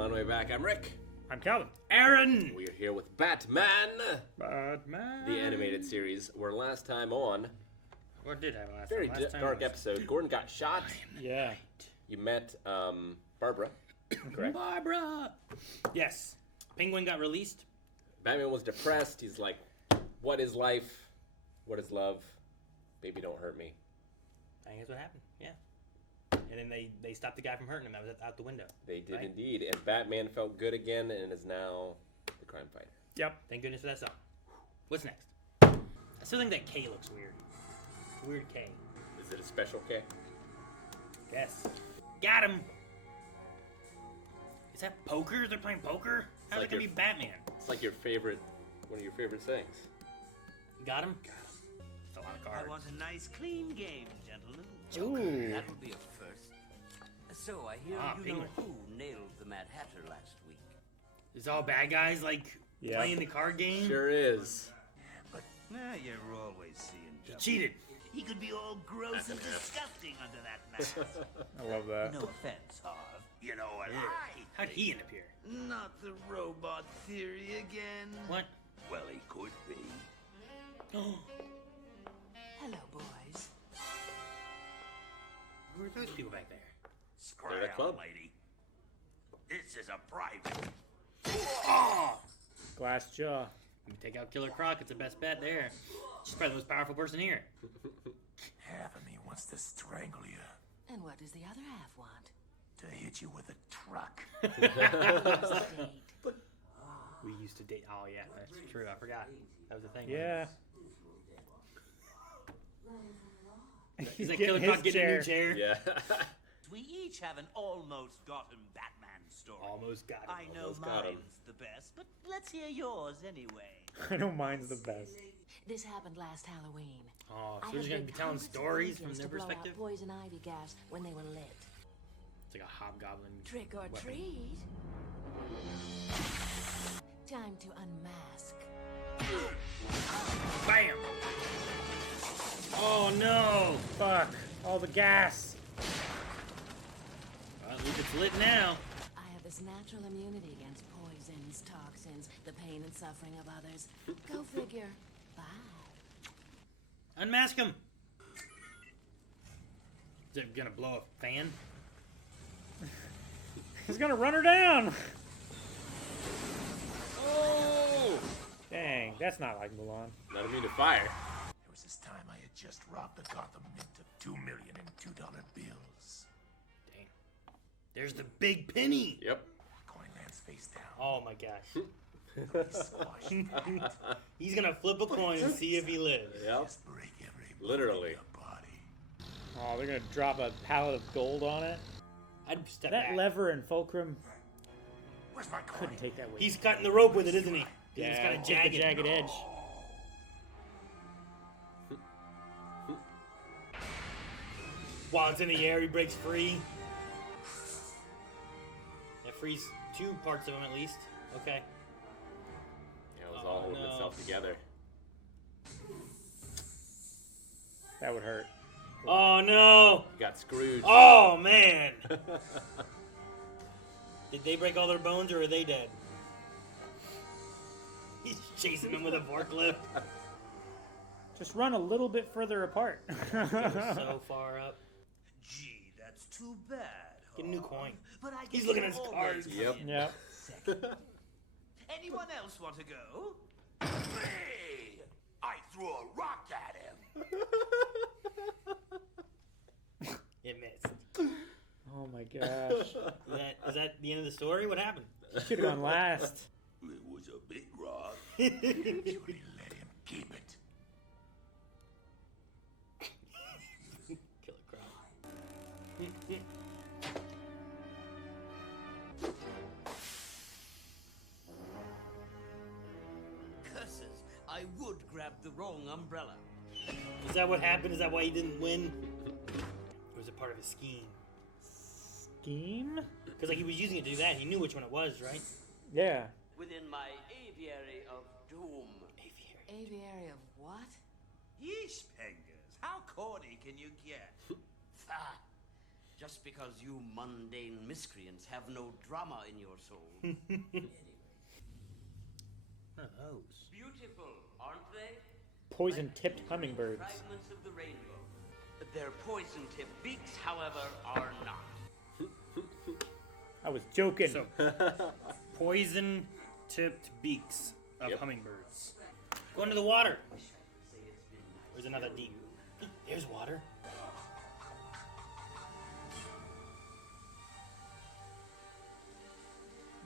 on the way back. I'm Rick. I'm Calvin. Aaron! We are here with Batman, Batman. the animated series, where last time on, What did happen last very time? Last time dark was... episode, Gordon got shot. Yeah. You met Barbara, correct? Barbara! Yes. Penguin got released. Batman was depressed. He's like, what is life? What is love? Baby, don't hurt me. I think that's what happened, yeah. And then they stopped the guy from hurting him. That was out the window. They did Right. indeed. And Batman felt good again and is now the crime fighter. Yep. Thank goodness for that song. What's next? I still think that K looks weird. Weird K. Is it a special K? Yes. Got him! Is that poker? They're playing poker? How's like that gonna be Batman? It's like your favorite, one of your favorite things. Got him? That's a lot of cards. I want a nice, clean game, gentlemen. Ooh. That would be a first. So I hear you know who nailed the Mad Hatter last week. Is all bad guys like playing the card game? Sure is. But you're always seeing He double. cheated. He could be all gross and disgusting under that mask. I love that. No offense, Harv. You know what How'd he end up here? Not the robot theory again. What? Well, he could be. Hello, boys. Who are those people back there? They're the club. lady. This is a private. Glass jaw. You take out Killer Croc, it's the best bet there. She's probably the most powerful person here. Half of me wants to strangle you, And what does the other half want? to hit you with a truck. We used to date. Oh, yeah, that's true. I forgot. That was the thing. Yeah. He's like getting Killer Croc his getting a new chair. Yeah. We each have an almost gotten Batman story. Almost got it. I know Almost got him. mine's the best, but let's hear yours anyway. I know mine's the best. This happened last Halloween. Oh, so I we're just had gonna be telling hundreds of stories from Indians their to blow out perspective? poison ivy gas when they were lit. It's like a hobgoblin. Trick or weapon. treat. Time to unmask. Bam! Oh, no! Fuck. All the gas. Well, at least it's lit now. I have this natural immunity against poisons, toxins, the pain and suffering of others. Go figure. Bye. Unmask him! Is it gonna blow a fan? He's gonna run her down. Oh! Dang, that's not like Mulan. Not immune to fire. There was this time I had just robbed the Gotham Mint of $2 million in $2 bills. Dang. There's the big penny! Yep. Coin lands face down. Oh my gosh. Squashed that. He's gonna flip a coin and see if he lives. Yep. Just break every bone Literally. in your body. Oh, they're gonna drop a pallet of gold on it. I'd step That back. lever and fulcrum Where's my coin? couldn't take that weight. He's cutting the rope with it, isn't he? yeah, He's got a just jagged. the jagged edge. While it's in the air, he breaks free. That frees two parts of him at least. Okay. Yeah, it was all holding no. itself together. That would hurt. Oh no! You got Scrooge. Oh man! Did they break all their bones or are they dead? He's chasing them with a forklift. Just run a little bit further apart. They're so far up. Gee, that's too bad. Get a new Harv. coin. But I He's guess looking you at his always cards. come Yep. in Yep. second. Anyone else want to go? Hey! I threw a rock at him. It missed. Oh my gosh. Is that the end of the story? What happened? Should have gone last. It was a big rock. Surely let him keep it. Killer Croc. Curses! I would grab the wrong umbrella. Is that what happened? Is that why he didn't win? Or was it part of his scheme? Scheme? Because like he was using it to do that. He knew which one it was, right? Yeah. Within my aviary of doom. Aviary of what? Yeesh, Pengers. How corny can you get? Just because you mundane miscreants have no drama in your soul. What are those? Beautiful, aren't they? Poison-tipped hummingbirds. Fragments of the rainbow. Their poison-tipped beaks, however, are not. I was joking. So, poison-tipped beaks of hummingbirds. Go into the water. There's another deep. There's water.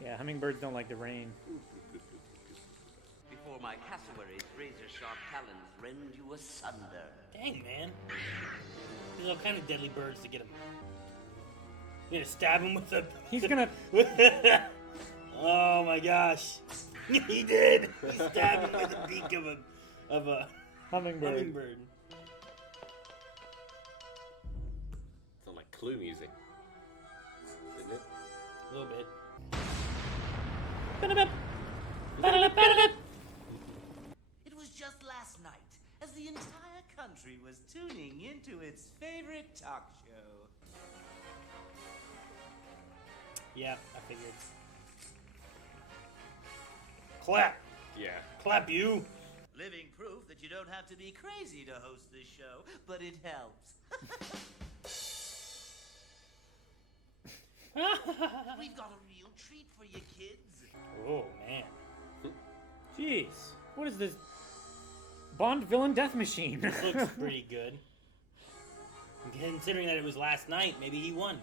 Yeah, hummingbirds don't like the rain. Before my cassowary's razor-sharp talons rend you asunder. Dang, man. There's all kind of deadly birds to get him. You're gonna stab him with a... He's gonna... Oh my gosh. He did! He stabbed him with the beak of a hummingbird. Sound like Clue music. Isn't it? A little bit. It was just last night, as the entire country was tuning into its favorite talk show. Yeah, I figured. Clap! Yeah. Clap you! Living proof that you don't have to be crazy to host this show, but it helps. We've got a real treat for you kids. Oh, man. Jeez. What is this? Bond villain death machine. Looks pretty good. Considering that it was last night, maybe he won.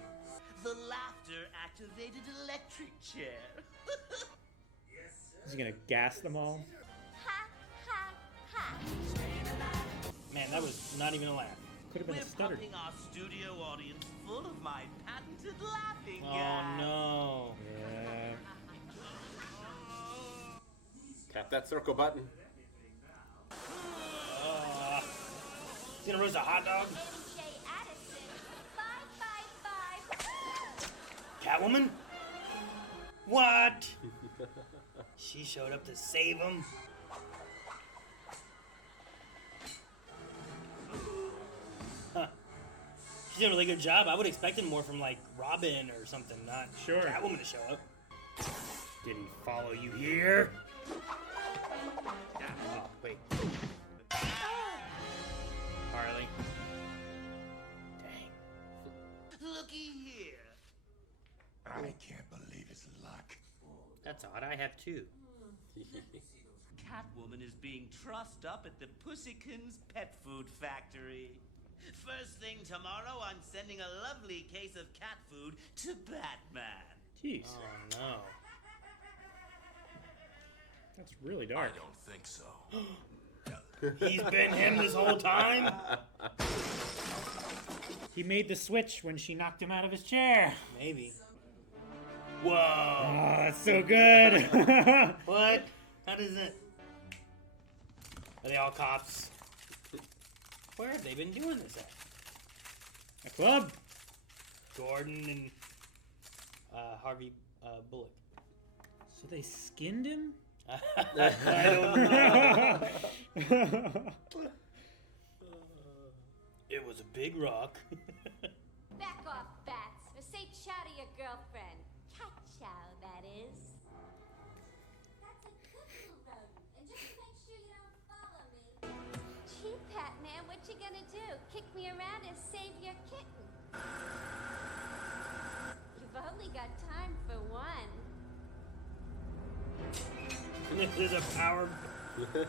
The laughter-activated electric chair. Is he gonna gas them all? Ha, ha, ha. Man, that was not even a laugh. Could have been We're a stutter. pumping our studio audience full of my patented laughing Oh, gas. no. Yeah. Tap that circle button. He's gonna roast a hot dog? J. Addison, 555. Catwoman? What? She showed up to save him? Huh. She's doing a really good job. I would expect more from, like, Robin or something, not Sure. Catwoman to show up. Did he follow you here? Oh, wait. Harley. Dang. Looky here. I can't believe his luck. That's odd. I have two. Catwoman is being trussed up at the Pussykins Pet Food Factory. First thing tomorrow, I'm sending a lovely case of cat food to Batman. Jeez. Oh, no. That's really dark. I don't think so. He's been him this whole time? He made the switch when she knocked him out of his chair. Maybe. Whoa. Oh, that's so good. What? How does it... Are they all cops? Where have they been doing this at? A club. Gordon and Harvey Bullock. So they skinned him? I don't know. It was a big rock. Back off, bats, or say ciao to your girlfriend. Cat chow, that is. That's a good little rodent, and just make sure you don't follow me. Gee, Batman, what you gonna do? Kick me around and save your kitten? You've only got time for one. There's a power...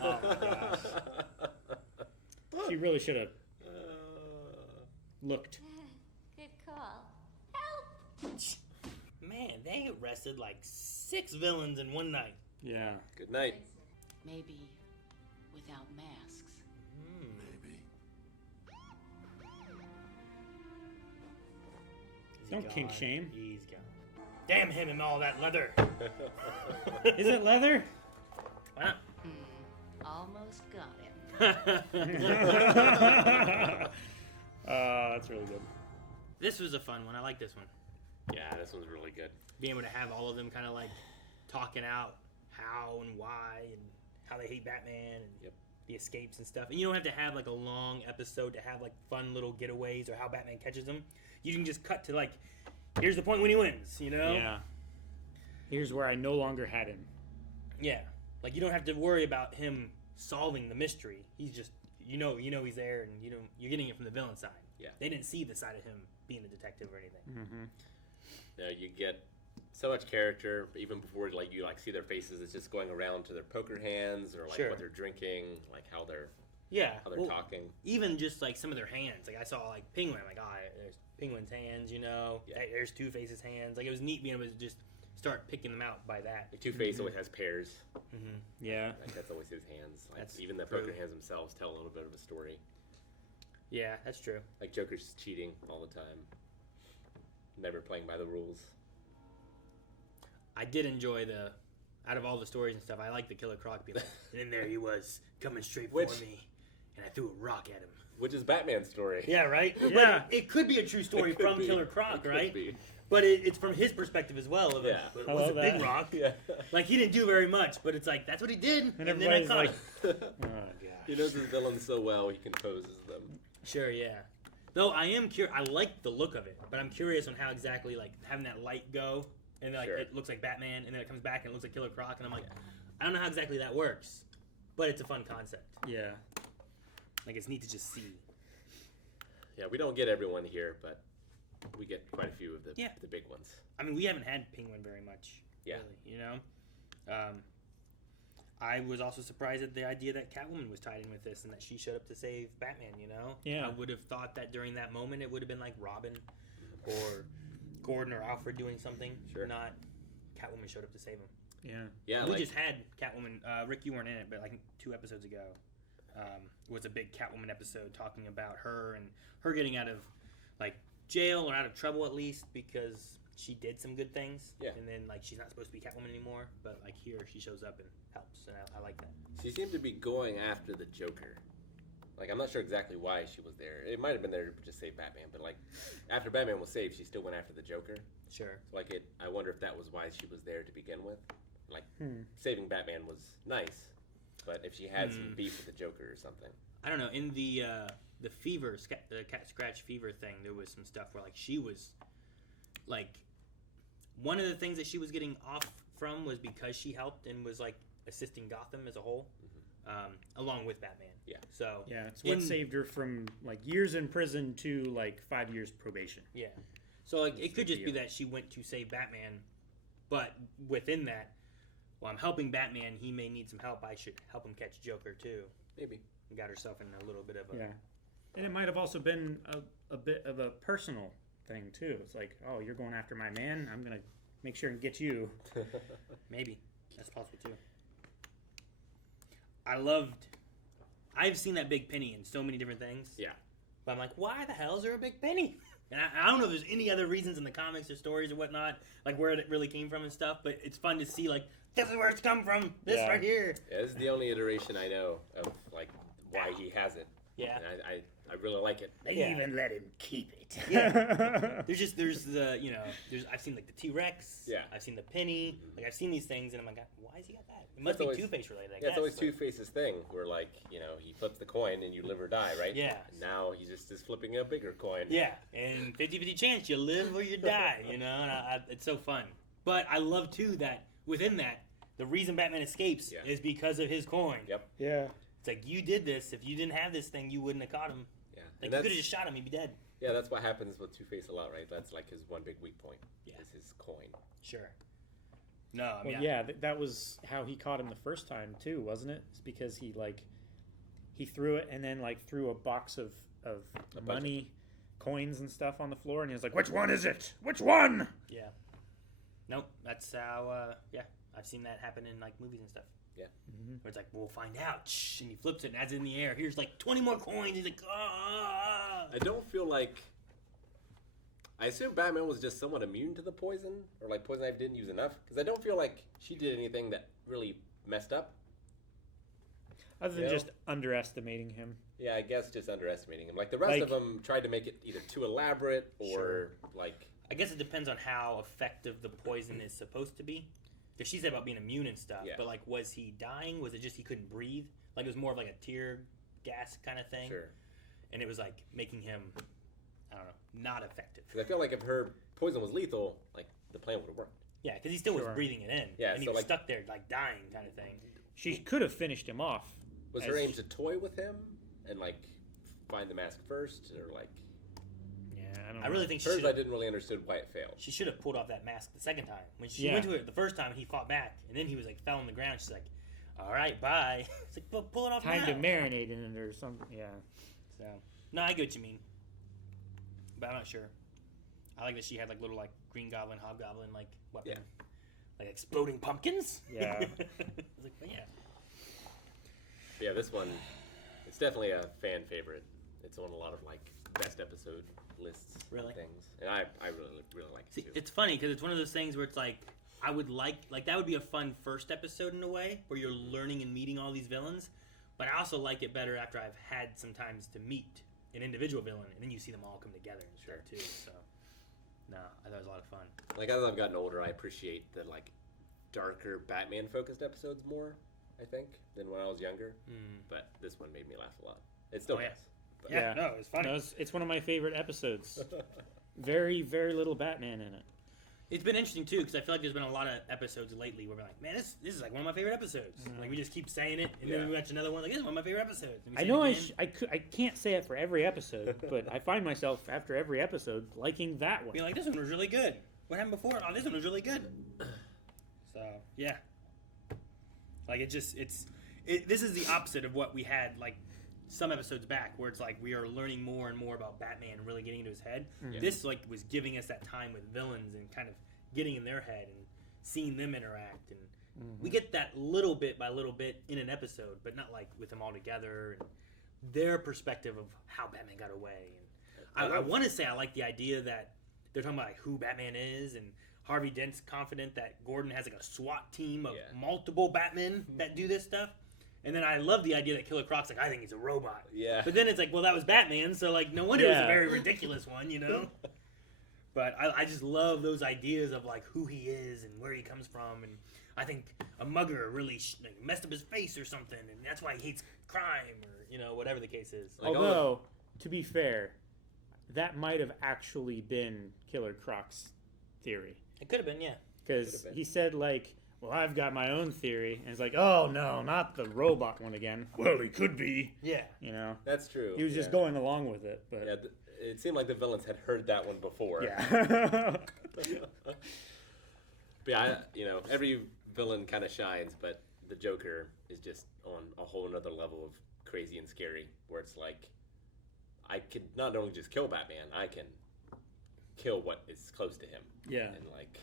Oh my gosh. She really should have looked. Good call. Help! Man, they arrested like 6 villains in one night. Yeah. Good night. Maybe without masks. Maybe. Is he Don't kink gone? shame. He's gone. Damn him and all that leather. Is it leather? Huh? Almost got him. That's really good. This was a fun one. I like this one. Yeah, this one's really good. Being able to have all of them kind of like talking out how and why and how they hate Batman. And Yep. the escapes and stuff. And you don't have to have like a long episode to have like fun little getaways or how Batman catches them. You can just cut to like, here's the point when he wins, you know? Yeah. Here's where I no longer had him. Yeah. Like you don't have to worry about him solving the mystery. He's just, you know he's there, and you're getting it from the villain side. Yeah. They didn't see the side of him being a detective or anything. Mm-hmm. You know, you get so much character even before like you like see their faces. It's just going around to their poker hands or like Sure. what they're drinking, like how they're Well, talking. Even just like some of their hands. Like I saw like Penguin. Like there's Penguin's hands. Yeah. There's Two-Face's hands. Like it was neat being able to just start picking them out by that. Like Two-Face always has pairs. Mm-hmm. Yeah. Like that's always his hands. Like That's even the true. poker hands themselves tell a little bit of a story. Yeah, that's true. Like Joker's cheating all the time, never playing by the rules. I did enjoy out of all the stories and stuff, I like the Killer Croc being like, and in there he was, coming straight for me, and I threw a rock at him. Which is Batman's story. Yeah, right? Yeah. But it could be a true story It could from be. Killer Croc, It could right? be. But it's from his perspective as well. Of Yeah. It I was a love big that. rock. Yeah. Like, he didn't do very much, but it's like, that's what he did, And and then I everybody's caught like, him. oh, gosh. He knows his villains so well, he composes them. Sure, yeah. Though I am curious, I like the look of it, but I'm curious on how exactly, like, having that light go, and like Sure. it looks like Batman, and then it comes back and it looks like Killer Croc, and I'm like, I don't know how exactly that works, but it's a fun concept. Yeah. Like, it's neat to just see. Yeah, we don't get everyone here, but we get quite a few of the Yeah. big ones. I mean, we haven't had Penguin very much, Yeah. really, you know? I was also surprised at the idea that Catwoman was tied in with this and that she showed up to save Batman, you know? Yeah. I would have thought that during that moment it would have been like Robin or Gordon or Alfred doing something, Sure. not Catwoman showed up to save him. Yeah. Yeah, We like, just had Catwoman. Rick, you weren't in it, but like 2 episodes ago, was a big Catwoman episode talking about her and her getting out of like jail or out of trouble at least because she did some good things. Yeah. And then like she's not supposed to be Catwoman anymore, but like here she shows up and helps, and I like that. she seemed to be going after the Joker. Like, I'm not sure exactly why she was there. It might have been there to just save Batman, but like, after Batman was saved, she still went after the Joker. Sure. So, like, I wonder if that was why she was there to begin with. Like, saving Batman was nice, but if she had some beef with the Joker or something. I don't know. In the fever, the cat scratch fever thing, there was some stuff where like she was like one of the things that she was getting off from was because she helped and was like assisting Gotham as a whole, along with Batman. Yeah. So Yeah, it's what saved her from like years in prison to like 5 years probation. yeah. So like it could the just be deal. that she went to save Batman, but within that, while I'm helping Batman, he may need some help. I should help him catch Joker too. Maybe. And got herself in a little bit of a Yeah. And it might have also been a bit of a personal thing too. It's like, oh, you're going after my man. I'm gonna make sure and get you. maybe that's possible too. I've seen that big penny in so many different things. Yeah. But I'm like, why the hell is there a big penny? And I don't know if there's any other reasons in the comics or stories or whatnot, like where it really came from and stuff, but it's fun to see, like, this is where it's come from. This Yeah. right here. Yeah, this is the only iteration I know of, like, why he has it. Yeah. And I really like it. They Yeah. even let him keep it. Yeah. There's the, I've seen, like, the T-Rex. Yeah. I've seen the penny. Like, I've seen these things, and I'm like, why has he got that? It must That's be always- Two-Face related, I Yeah, guess. it's always but- Two-Face's thing, where, like, he flips the coin and you live or die, right? Yeah. And now he just is flipping a bigger coin. Yeah, and 50-50 chance you live or you die, and it's so fun. But I love, too, that within that, the reason Batman escapes Yeah. is because of his coin. Yep. Yeah. It's like, you did this. If you didn't have this thing, you wouldn't have caught him. Yeah. Like, And you could that's, have just shot him, he'd be dead. yeah, that's what happens with Two-Face a lot, right? That's, like, his one big weak point. Yeah. Is his coin. Sure. No, I mean, Well, yeah, that was how he caught him the first time too, wasn't it? It's because he threw it and then like threw a box of money, coins and stuff on the floor, and he was like, "Which one is it? Which one?" yeah. Nope, that's how, I've seen that happen in, like, movies and stuff. Yeah. Where it's like, we'll find out. Shh, and he flips it and adds it in the air. Here's, like, 20 more coins. He's like, ah. I don't feel like... I assume Batman was just somewhat immune to the poison, or like Poison Ivy didn't use enough, because I don't feel like she did anything that really messed up. Other than Yeah. just underestimating him. Yeah, I guess just underestimating him. Like the rest Like- of them tried to make it either too elaborate or Sure. like... I guess it depends on how effective the poison is supposed to be. Because she said about being immune and stuff. Yeah. But, like, was he dying? Was it just he couldn't breathe? Like it was more of like a tear gas kind of thing. Sure. And it was like making him, I don't know, not effective. Because I feel like if her poison was lethal, like the plan would have worked. Yeah, because he still was Sure. breathing it in. Yeah, and he so, was like- stuck there like dying kind of thing. She could have finished him off. Was her aim to toy with him and like find the mask first, or like Yeah, I don't know. I really think she hers? should I have. didn't really understood why it failed. She should have pulled off that mask the second time. When she Yeah. went to it the first time, he fought back, and then he was like fell on the ground. She's like, "All right, bye." It's like, "Well, pull it off time now." to marinate in it or something. Yeah. So, no, I get what you mean, but I'm not sure. I like that she had like little like Green Goblin, Hobgoblin like weapon, Yeah. like exploding pumpkins. Yeah. I was like, well, yeah. But yeah, this one, it's definitely a fan favorite. It's on a lot of like best episode lists. Really? And things, and I really like it See, too. it's funny because it's one of those things where it's like I would like that would be a fun first episode in a way where you're learning and meeting all these villains, but I also like it better after I've had some times to meet an individual villain and then you see them all come together and stuff too. So, no, I thought it was a lot of fun. Like as I've gotten older, I appreciate the like darker Batman focused episodes more. I think than when I was younger. But this one made me laugh a lot. It still Oh, yeah. does. But Yeah, no, it's funny. No, it's one of my favorite episodes. Very, very little Batman in it. It's been interesting too because I feel like there's been a lot of episodes lately where we're like, man, this is like one of my favorite episodes. Like we just keep saying it, and Yeah. then we watch another one like this is one of my favorite episodes. And we I say know it again. I can't say it for every episode, but I find myself after every episode liking that one. Be like, this one was really good. What happened before? Oh, this one was really good. So yeah, like this is the opposite of what we had like some episodes back, where it's like we are learning more and more about Batman and really getting into his head. This like was giving us that time with villains and kind of getting in their head and seeing them interact, and we get that little bit by little bit in an episode, but not like with them all together and their perspective of how Batman got away. And I want to say I like the idea that they're talking about like, who Batman is, and Harvey Dent's confident that Gordon has like a SWAT team of multiple Batmen that do this stuff. And then I love the idea that Killer Croc's like, I think he's a robot. Yeah. But then it's like, well, that was Batman, so like, no wonder it was a Yeah. very ridiculous one, you know? But I just love those ideas of like who he is and where he comes from. And I think a mugger really like, messed up his face or something, and that's why he hates crime, or you know, whatever the case is. Like, Although, to be fair, that might have actually been Killer Croc's theory. It could have been, yeah. Because Could've been. he said, like, well, I've got my own theory. And it's like, oh, no, not the robot one again. Well, he could be. Yeah. You know? That's true. He was just yeah. going along with it. But Yeah, it seemed like the villains had heard that one before. yeah. But yeah, every villain kind of shines, but the Joker is just on a whole another level of crazy and scary, where it's like, I could not only just kill Batman, I can kill what is close to him. Yeah. And like,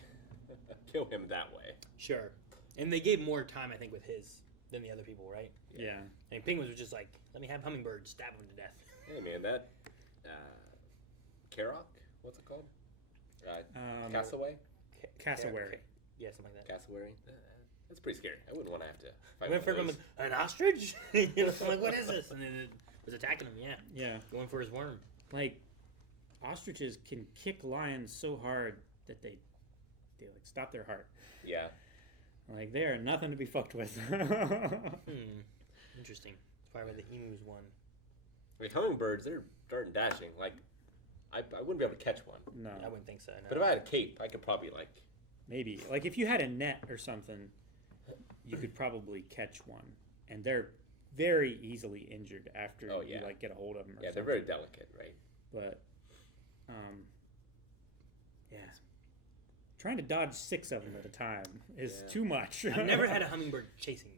kill him that way. Sure. And they gave more time, I think, with his than the other people, right? Yeah. And Penguins was just like, let me have Hummingbird stab him to death. Hey man, that Karok, what's it called? Cassoway? Cassowary. Yeah, something like that. Cassowary? That's pretty scary. I wouldn't want to have to I fight went for one him of like, an ostrich? You know, I'm like, what is this? And then it was attacking him, yeah. Yeah. Going for his worm. Like, ostriches can kick lions so hard that they like stop their heart. those. Yeah. Like, they are nothing to be fucked with. Interesting. That's probably why the emus won. Like hummingbirds, they're dart and dashing. Like, I wouldn't be able to catch one. No. I wouldn't think so. No. But if I had a cape, I could probably like. Maybe. Like, if you had a net or something, you could probably catch one. And they're very easily injured after Oh, you, yeah. like, get a hold of them or Yeah, they're something. very delicate, right? But, yeah. Trying to dodge 6 of them at a time is Yeah. too much. I've never had a hummingbird chasing me.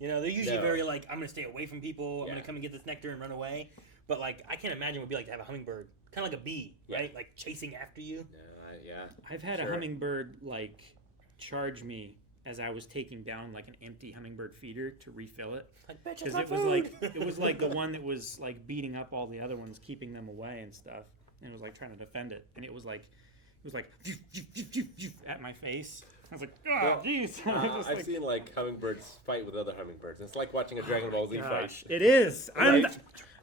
You know, they're usually No. very like, I'm going to stay away from people. I'm Yeah. going to come and get this nectar and run away. But like, I can't imagine what it'd be like to have a hummingbird, kind of like a bee, Yeah. right? Like chasing after you. No, yeah. I've had Sure. a hummingbird, like, charge me as I was taking down, like, an empty hummingbird feeder to refill it. Like, bitch, Because it was like the one that was like beating up all the other ones, keeping them away and stuff, and it was like trying to defend it, and it was like at my face. I was like, oh, Well, jeez. I've seen like hummingbirds fight with other hummingbirds. It's like watching a Dragon Ball Z Gosh, fight. it is. Right?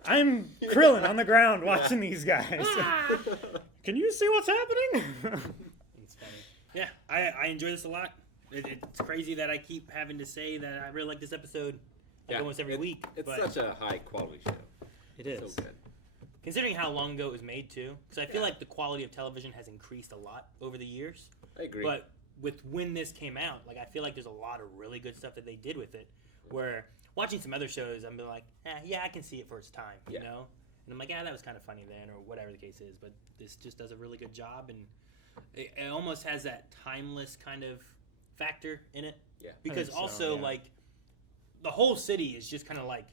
I'm Krillin on the ground watching these guys. Can you see what's happening? It's funny. Yeah, I enjoy this a lot. It's crazy that I keep having to say that I really like this episode. like almost every week. It's but such a high quality show. It is. So good. considering how long ago it was made too, because I feel like the quality of television has increased a lot over the years. I agree. But with when this came out, like I feel like there's a lot of really good stuff that they did with it. Where watching some other shows, I'm like, yeah, I can see it for its time, you know. And I'm like, that was kind of funny then, or whatever the case is. But this just does a really good job, and it almost has that timeless kind of factor in it. Yeah. Because so, also, yeah. like, the whole city is just kind of like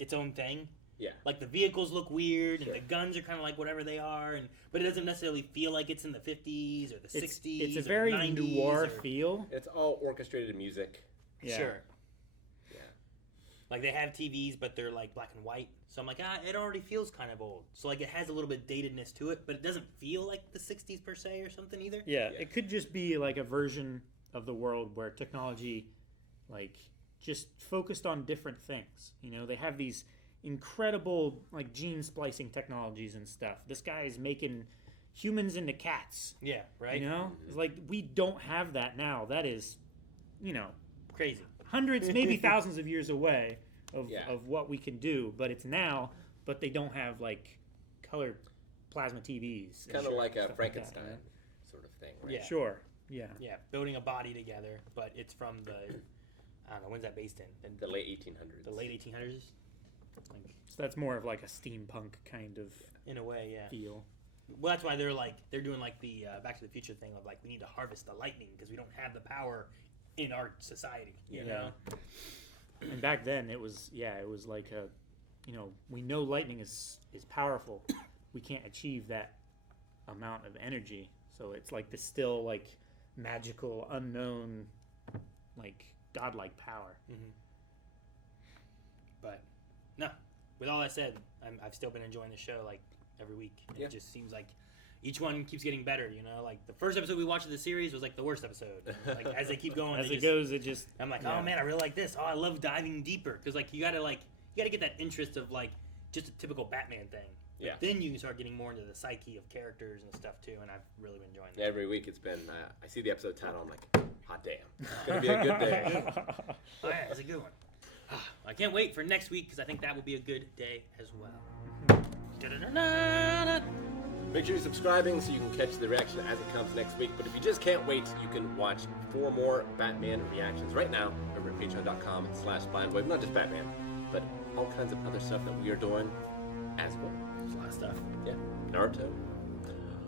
its own thing. Yeah. Like the vehicles look weird, Sure. and the guns are kind of like whatever they are, but it doesn't necessarily feel like it's in the 50s or the 60s. It's a or very 90s noir or, feel. It's all orchestrated music. Yeah. Sure. Yeah. Like they have TVs, but they're like black and white. So I'm like, it already feels kind of old. So like it has a little bit of datedness to it, but it doesn't feel like the 60s per se or something either. Yeah, it could just be like a version of the world where technology, like, just focused on different things. You know, they have these incredible, like, gene splicing technologies and stuff. This guy is making humans into cats. Yeah, right? You know? It's like, we don't have that now. That is, you know, Crazy. hundreds, maybe thousands of years away of Yeah. what we can do. But it's now, but they don't have, like, colored plasma TVs. Kind of like a stuff like Frankenstein that, sort of thing, right? Yeah. Sure. Yeah. Yeah, building a body together, but it's from the, I don't know, when's that based in? The late 1800s. The late 1800s? Like, So that's more of like a steampunk kind of in a way, yeah. feel. Well, that's why they're doing like the Back to the Future thing of like, we need to harvest the lightning because we don't have the power in our society, you know? And back then it was like a, you know, we know lightning is powerful. We can't achieve that amount of energy. So it's like this still like magical, unknown, like godlike power. But no, with all that said, I've still been enjoying the show like every week. Yeah. It just seems like each one keeps getting better. You know, like the first episode we watched of the series was like the worst episode. Like as they keep going, As they it just- goes, it just I'm like, yeah. oh man, I really like this. Oh, I love diving deeper because like you gotta get that interest of like just a typical Batman thing. But Yeah. then you can start getting more into the psyche of characters and stuff too, and I've really been enjoying that. Every week it's been, I see the episode title, I'm like, hot damn. It's going to be a good day. Oh yeah, it's a good one. I can't wait for next week because I think that will be a good day as well. Da-da-da-da-da. Make sure you're subscribing so you can catch the reaction as it comes next week. But if you just can't wait, you can watch 4 more Batman reactions right now over at patreon.com/blindwave. Not just Batman, but all kinds of other stuff that we are doing as well. There's a lot of stuff. Yeah. Naruto.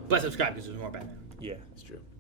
But subscribe because there's more Batman. Yeah. It's true.